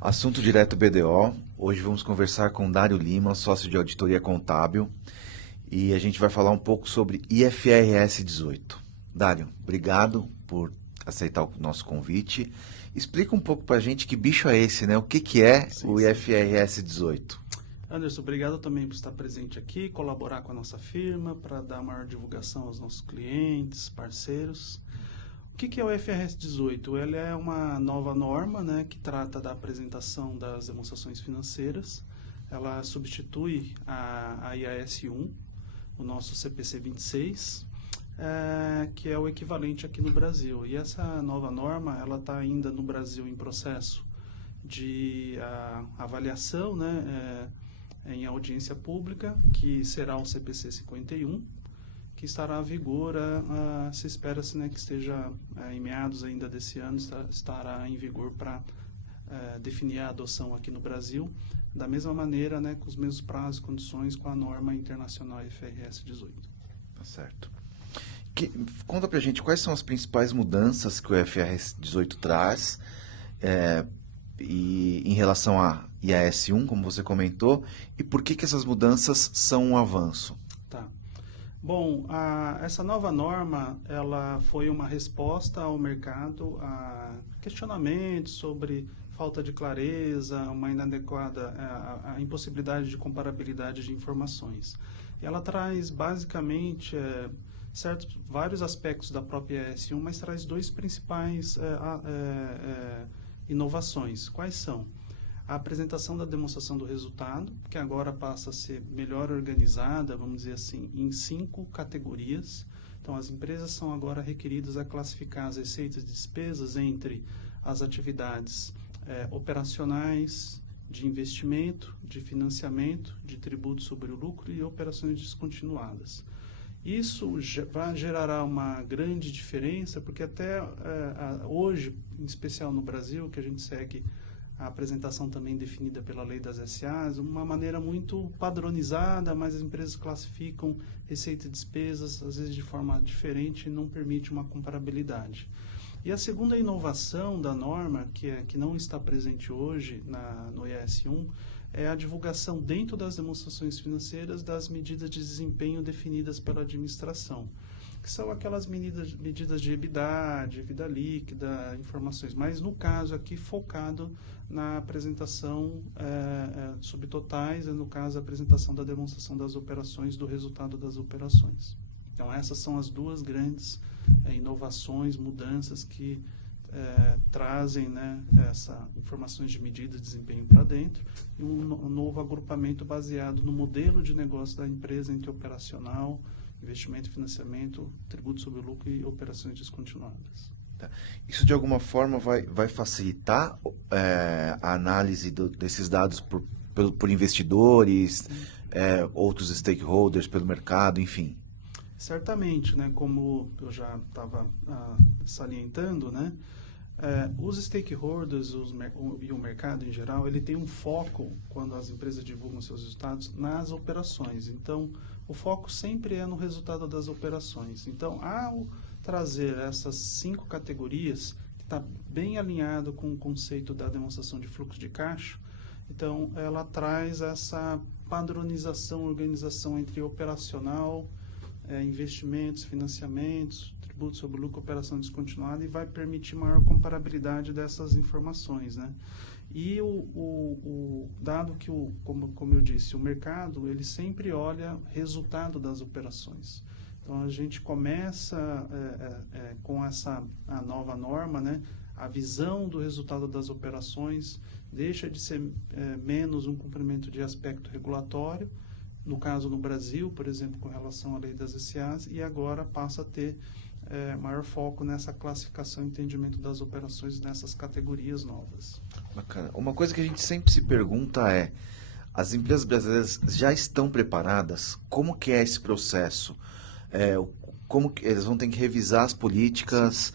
Assunto direto BDO. Hoje vamos conversar com Dário Lima, sócio de auditoria contábil, e a gente vai falar um pouco sobre IFRS 18. Dário, obrigado por aceitar o nosso convite. Explica um pouco para a gente que bicho é esse, né? O que é Sim, o sim. IFRS 18? Anderson, obrigado também por estar presente aqui, colaborar com a nossa firma para dar maior divulgação aos nossos clientes, parceiros. O que é o IFRS 18? Ele é uma nova norma, né, que trata da apresentação das demonstrações financeiras. Ela substitui a IAS 1, o nosso CPC 26, que é o equivalente aqui no Brasil. E essa nova norma, ela está ainda no Brasil em processo de avaliação, né, em audiência pública, que será o CPC 51, que estará em vigor, se espera-se, né, que esteja em meados ainda desse ano, estará em vigor para definir a adoção aqui no Brasil, da mesma maneira, né, com os mesmos prazos e condições com a norma internacional IFRS 18. Tá certo. Conta pra gente quais são as principais mudanças que o IFRS 18 traz, é, e em relação a IAS 1, como você comentou, e por que essas mudanças são um avanço? Tá. Bom, essa nova norma, ela foi uma resposta ao mercado a questionamentos sobre falta de clareza, uma inadequada, a impossibilidade de comparabilidade de informações. E ela traz basicamente vários aspectos da própria ES1, mas traz dois principais inovações. Quais são? A apresentação da demonstração do resultado, que agora passa a ser melhor organizada, vamos dizer assim, em 5 categorias. Então, as empresas são agora requeridas a classificar as receitas e despesas entre as atividades operacionais, de investimento, de financiamento, de tributo sobre o lucro e operações descontinuadas. Isso gerará uma grande diferença, porque até hoje, em especial no Brasil, que a gente segue a apresentação também definida pela lei das SAs, uma maneira muito padronizada, mas as empresas classificam receita e despesas, às vezes de forma diferente, e não permite uma comparabilidade. E a segunda inovação da norma, que não está presente hoje no IAS 1, é a divulgação dentro das demonstrações financeiras das medidas de desempenho definidas pela administração, que são aquelas medidas de EBITDA, dívida líquida, informações, mas no caso aqui focado na apresentação subtotais, no caso a apresentação da demonstração das operações, do resultado das operações. Então essas são as duas grandes inovações, mudanças que trazem, né, essas informações de medida de desempenho para dentro e um novo agrupamento baseado no modelo de negócio da empresa entre operacional, investimento e financiamento, tributo sobre o lucro e operações descontinuadas. Tá. Isso de alguma forma vai facilitar a análise desses dados por investidores, outros stakeholders, pelo mercado, enfim. Certamente, né, como eu já estava salientando, né, os stakeholders e o mercado em geral, ele tem um foco, quando as empresas divulgam seus resultados, nas operações. Então, o foco sempre é no resultado das operações. Então, ao trazer essas 5 categorias, que está bem alinhado com o conceito da demonstração de fluxo de caixa, então ela traz essa padronização, organização entre operacional, investimentos, financiamentos, tributo sobre lucro, operação descontinuada, e vai permitir maior comparabilidade dessas informações, né? E dado que, como eu disse, o mercado, ele sempre olha resultado das operações. Então, a gente começa com a nova norma, né? A visão do resultado das operações deixa de ser menos um cumprimento de aspecto regulatório, no caso no Brasil, por exemplo, com relação à lei das SAs, e agora passa a ter maior foco nessa classificação e entendimento das operações nessas categorias novas. Bacana. Uma coisa que a gente sempre se pergunta é: as empresas brasileiras já estão preparadas? Como que é esse processo? Como que eles vão ter que revisar as políticas?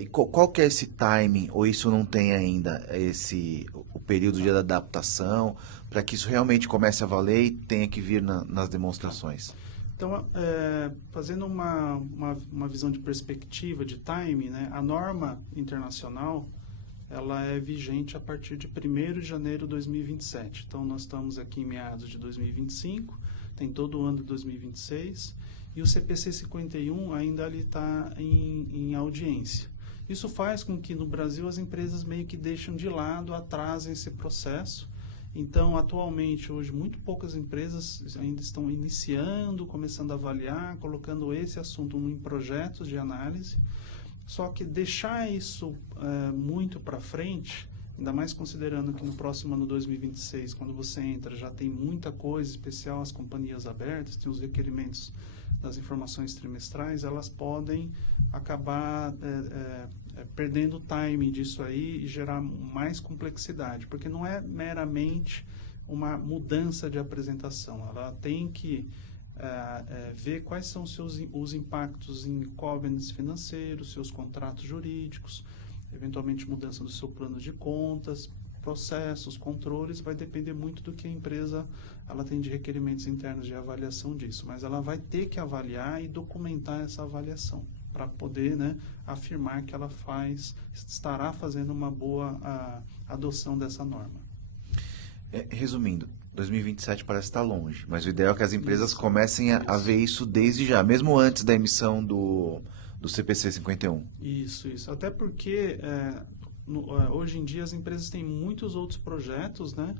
E qual que é esse timing? Ou isso não tem ainda o período de Tá. adaptação para que isso realmente comece a valer e tenha que vir nas Tá. demonstrações? Então, fazendo uma visão de perspectiva, de time, né, a norma internacional ela é vigente a partir de 1º de janeiro de 2027. Então, nós estamos aqui em meados de 2025, tem todo o ano de 2026, e o CPC 51 ainda ali está em audiência. Isso faz com que no Brasil as empresas meio que deixam de lado, atrasem esse processo. Então, atualmente, hoje, muito poucas empresas ainda estão iniciando, começando a avaliar, colocando esse assunto em projetos de análise. Só que deixar isso muito para frente, ainda mais considerando que no próximo ano 2026, quando você entra, já tem muita coisa especial, as companhias abertas, tem os requerimentos das informações trimestrais, elas podem acabar perdendo o timing disso aí e gerar mais complexidade, porque não é meramente uma mudança de apresentação, ela tem que ver quais são os impactos em covenants financeiros, seus contratos jurídicos, eventualmente mudança do seu plano de contas, processos, controles, vai depender muito do que a empresa ela tem de requerimentos internos de avaliação disso, mas ela vai ter que avaliar e documentar essa avaliação para poder, né, afirmar que ela estará fazendo uma boa adoção dessa norma. Resumindo, 2027 parece estar longe, mas o ideal é que as empresas comecem a ver isso desde já, mesmo antes da emissão do CPC 51. Isso. Até porque hoje em dia as empresas têm muitos outros projetos, né,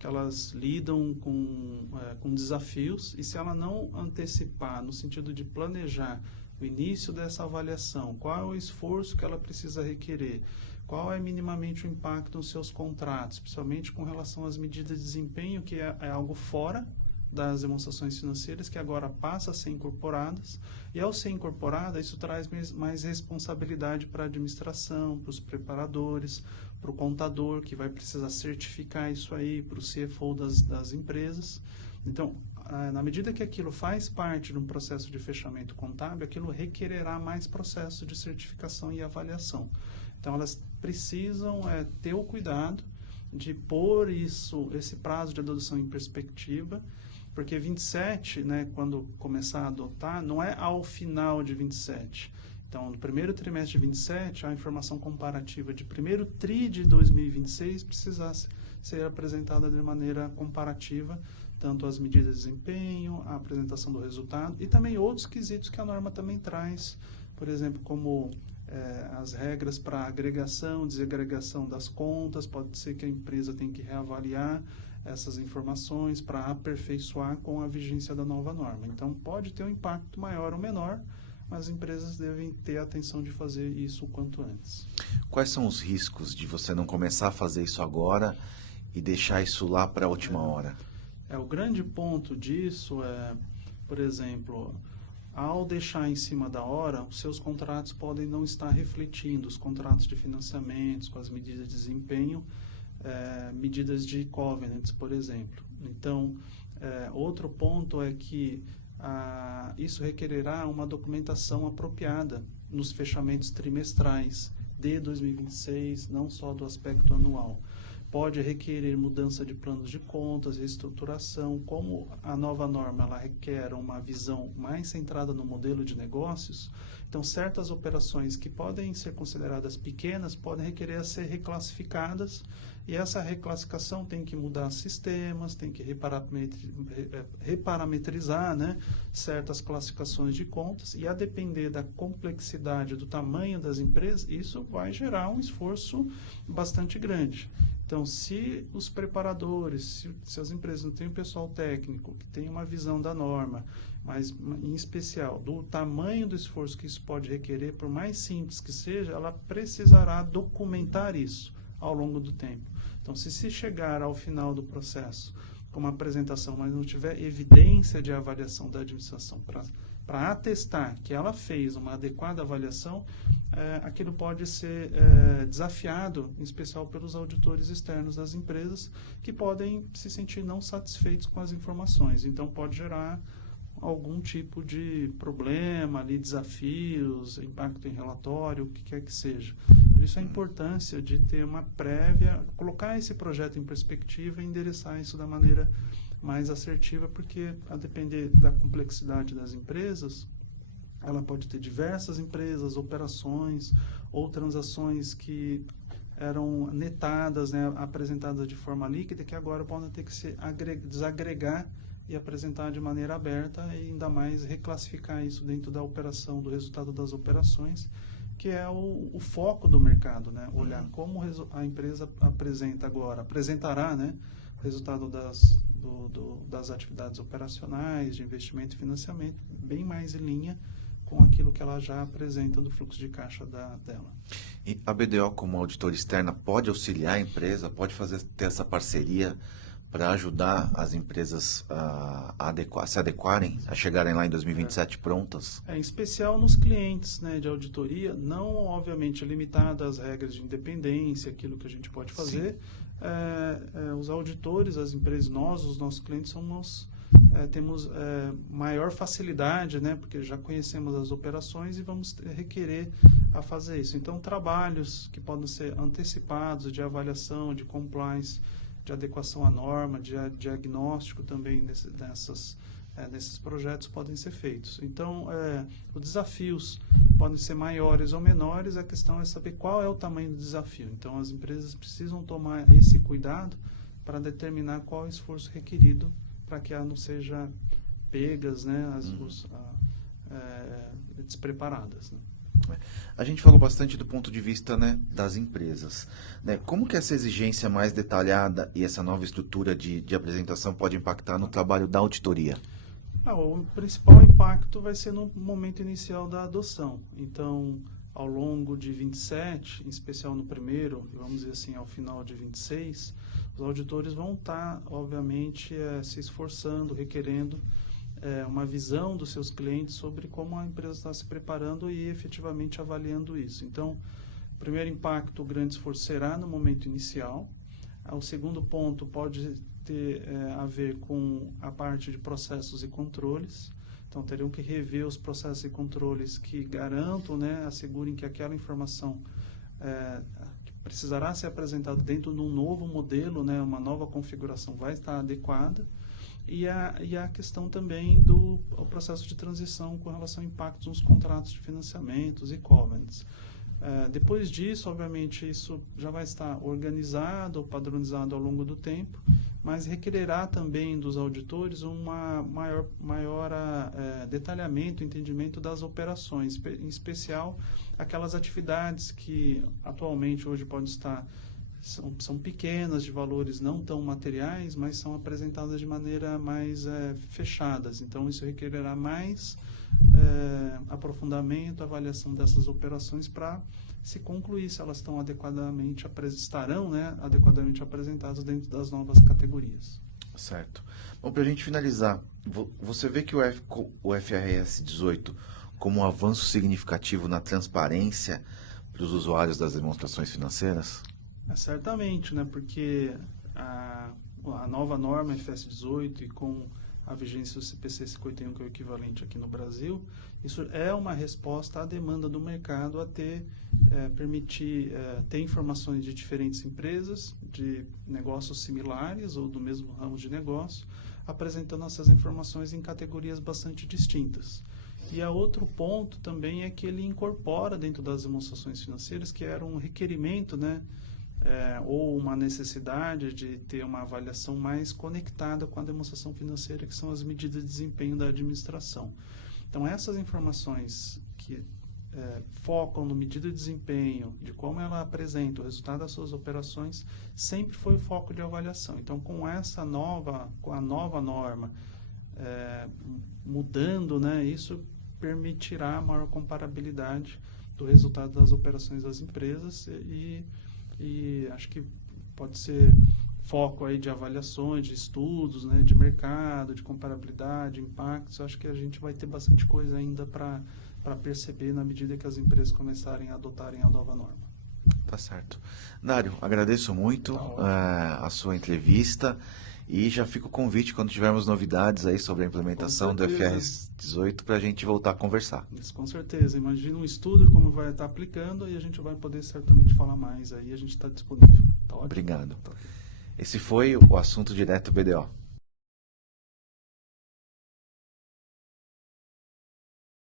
que elas lidam com desafios, e se ela não antecipar no sentido de planejar o início dessa avaliação, qual é o esforço que ela precisa requerer, qual é minimamente o impacto nos seus contratos, principalmente com relação às medidas de desempenho, que é algo fora das demonstrações financeiras, que agora passa a ser incorporadas, e ao ser incorporada, isso traz mais responsabilidade para a administração, para os preparadores, para o contador, que vai precisar certificar isso aí, para o CFO das empresas. Então, na medida que aquilo faz parte de um processo de fechamento contábil, aquilo requererá mais processo de certificação e avaliação. Então, elas precisam ter o cuidado de pôr esse prazo de adoção em perspectiva, porque 27, né, quando começar a adotar, não é ao final de 27. Então, no primeiro trimestre de 27, a informação comparativa de primeiro TRI de 2026 precisa ser apresentada de maneira comparativa, tanto as medidas de desempenho, a apresentação do resultado e também outros quesitos que a norma também traz, por exemplo, como as regras para agregação, desagregação das contas. Pode ser que a empresa tenha que reavaliar essas informações para aperfeiçoar com a vigência da nova norma. Então, pode ter um impacto maior ou menor, mas as empresas devem ter a atenção de fazer isso o quanto antes. Quais são os riscos de você não começar a fazer isso agora e deixar isso lá para a última hora? O grande ponto disso por exemplo, ao deixar em cima da hora, os seus contratos podem não estar refletindo os contratos de financiamentos, com as medidas de desempenho, medidas de covenants, por exemplo. Então, outro ponto é que isso requererá uma documentação apropriada nos fechamentos trimestrais de 2026, não só do aspecto anual. Pode requerer mudança de planos de contas, reestruturação. Como a nova norma ela requer uma visão mais centrada no modelo de negócios, então certas operações que podem ser consideradas pequenas podem requerer a ser reclassificadas, e essa reclassificação tem que mudar sistemas, tem que reparametrizar, né, certas classificações de contas, e a depender da complexidade, do tamanho das empresas, isso vai gerar um esforço bastante grande. Então, se os preparadores, se as empresas não têm um pessoal técnico que tem uma visão da norma, mas em especial do tamanho do esforço que isso pode requerer, por mais simples que seja, ela precisará documentar isso ao longo do tempo. Então, se chegar ao final do processo com uma apresentação, mas não tiver evidência de avaliação da administração para atestar que ela fez uma adequada avaliação, aquilo pode ser desafiado, em especial pelos auditores externos das empresas, que podem se sentir não satisfeitos com as informações. Então, pode gerar algum tipo de problema, ali, desafios, impacto em relatório, o que quer que seja. Por isso a importância de ter uma prévia, colocar esse projeto em perspectiva e endereçar isso da maneira mais assertiva, porque a depender da complexidade das empresas, ela pode ter diversas empresas, operações ou transações que eram netadas, né, apresentadas de forma líquida, que agora podem ter que se desagregar e apresentar de maneira aberta e ainda mais reclassificar isso dentro da operação, do resultado das operações, que é o foco do mercado, né? Olhar como a empresa apresentará, né, o resultado das atividades operacionais, de investimento e financiamento, bem mais em linha com aquilo que ela já apresenta do fluxo de caixa dela. E a BDO, como auditora externa, pode auxiliar a empresa, pode ter essa parceria para ajudar as empresas a se adequarem, a chegarem lá em 2027 prontas? Em especial nos clientes, né, de auditoria, não obviamente limitado às regras de independência, aquilo que a gente pode fazer. Os auditores, as empresas, os nossos clientes, temos maior facilidade, né, porque já conhecemos as operações e vamos requerer a fazer isso. Então, trabalhos que podem ser antecipados de avaliação, de compliance, de adequação à norma, de diagnóstico também nesses projetos podem ser feitos. Então, os desafios podem ser maiores ou menores, a questão é saber qual é o tamanho do desafio. Então, as empresas precisam tomar esse cuidado para determinar qual é o esforço requerido para que ela não seja pegas, né, despreparadas, né? A gente falou bastante do ponto de vista, né, das empresas, né? Como que essa exigência mais detalhada e essa nova estrutura de apresentação pode impactar no trabalho da auditoria? O principal impacto vai ser no momento inicial da adoção. Então, ao longo de 27, em especial no primeiro, vamos dizer assim, ao final de 26, os auditores vão estar, obviamente, se esforçando, requerendo uma visão dos seus clientes sobre como a empresa está se preparando e efetivamente avaliando isso. Então, o primeiro impacto, o grande esforço será no momento inicial. O segundo ponto pode ter a ver com a parte de processos e controles. Então, teriam que rever os processos e controles que garantam, né, assegurem que aquela informação precisará ser apresentada dentro de um novo modelo, né, uma nova configuração vai estar adequada. E a questão também do processo de transição com relação a impactos nos contratos de financiamentos e covenants. Depois disso, obviamente, isso já vai estar organizado ou padronizado ao longo do tempo, mas requererá também dos auditores um maior detalhamento, entendimento das operações, em especial aquelas atividades que atualmente hoje podem estar são pequenas, de valores não tão materiais, mas são apresentadas de maneira mais fechadas. Então, isso requererá mais aprofundamento, avaliação dessas operações para se concluir se elas estarão adequadamente apresentadas dentro das novas categorias. Certo. Bom, para a gente finalizar, você vê que o FRS 18 como um avanço significativo na transparência para os usuários das demonstrações financeiras? Certamente, né? Porque a nova norma FS 18 e com a vigência do CPC 51, que é o equivalente aqui no Brasil, isso é uma resposta à demanda do mercado a permitir ter informações de diferentes empresas, de negócios similares ou do mesmo ramo de negócio, apresentando essas informações em categorias bastante distintas. E a outro ponto também é que ele incorpora dentro das demonstrações financeiras, que era um requerimento, né, ou uma necessidade de ter uma avaliação mais conectada com a demonstração financeira, que são as medidas de desempenho da administração. Então, essas informações que focam no medida de desempenho, de como ela apresenta o resultado das suas operações, sempre foi o foco de avaliação. Então, com a nova norma mudando, né, isso permitirá maior comparabilidade do resultado das operações das empresas e acho que pode ser foco aí de avaliações, de estudos, né, de mercado, de comparabilidade, impactos. Acho que a gente vai ter bastante coisa ainda para perceber na medida que as empresas começarem a adotarem a nova norma. Tá certo. Dário, agradeço muito a sua entrevista e já fica o convite quando tivermos novidades aí sobre a implementação do FRS 18 para a gente voltar a conversar. Isso, com certeza. Imagina um estudo de como vai estar aplicando e a gente vai poder certamente falar mais aí. A gente está disponível. Tá ótimo? Obrigado. Esse foi o Assunto Direto BDO.